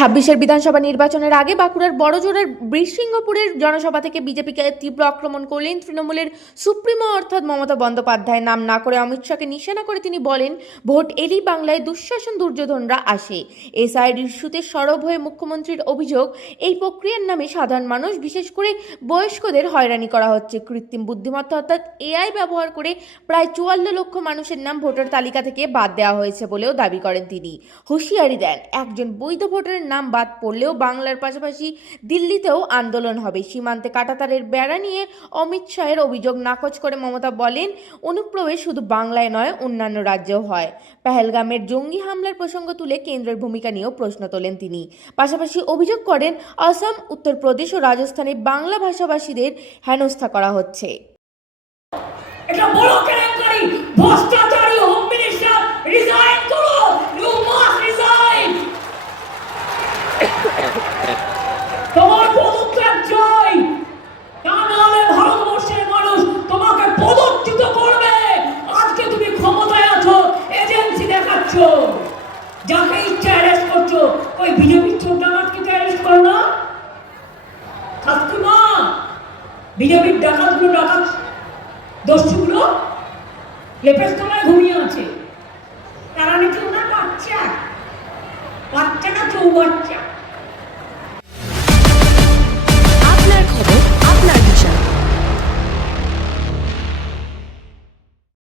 ছাব্বিশের বিধানসভা নির্বাচনের আগে বাঁকুড়ার বড়জোরের বৃষিংহপুরের জনসভা থেকে বিজেপিকে তীব্র আক্রমণ করলেন তৃণমূলের সুপ্রিমো অর্থাৎ মমতা বন্দ্যোপাধ্যায়। নাম না করে অমিত শাহকে নিশানা করে তিনি বলেন, ভোট এলেই বাংলায় দুঃশাসন দুর্যোধনরা আসে। এসআইড ইস্যুতে সরব হয়ে মুখ্যমন্ত্রীর অভিযোগ, এই প্রক্রিয়ার নামে সাধারণ মানুষ, বিশেষ করে বয়স্কদের হয়রানি করা হচ্ছে। কৃত্রিম বুদ্ধিমত্তা অর্থাৎ এআই ব্যবহার করে প্রায় চুয়াল্ল লক্ষ মানুষের নাম ভোটার তালিকা থেকে বাদ দেওয়া হয়েছে বলেও দাবি করেন তিনি। হুঁশিয়ারি দেন, একজন বৈধ ভোটারের নাম বাদ পড়লেও বাংলার পাশাপাশি দিল্লিতেও আন্দোলন হবে। সীমান্তে কাটাতারের বেড়া নিয়ে অমিত শাহের অভিযোগ নাকচ করে মমতা বলেন, অনুপ্রবেশ শুধু বাংলায় নয়, অন্যান্য রাজ্যেও হয়। পেহেলগামের জঙ্গি হামলার প্রসঙ্গ তুলে কেন্দ্রের ভূমিকা নিয়েও প্রশ্ন তোলেন তিনি। পাশাপাশি অভিযোগ করেন, আসাম, উত্তরপ্রদেশ ও রাজস্থানে বাংলা ভাষাভাষীদের হেনস্থা করা হচ্ছে। এটা বড় কেলেঙ্কারি ভ্রষ্টাচারী তোমার ভারতবর্ষের মানুষ তোমাকে করবে। আজকে তুমি ক্ষমতায় আছো, এজেন্সি দেখাচ্ছ। ইচ্ছা অ্যারেস্ট করছ, ওই অ্যারেস্ট না। ঘুমিয়ে আছে। তারা নাকি বাচ্চা। বাচ্চা না চৌ বাচ্চা।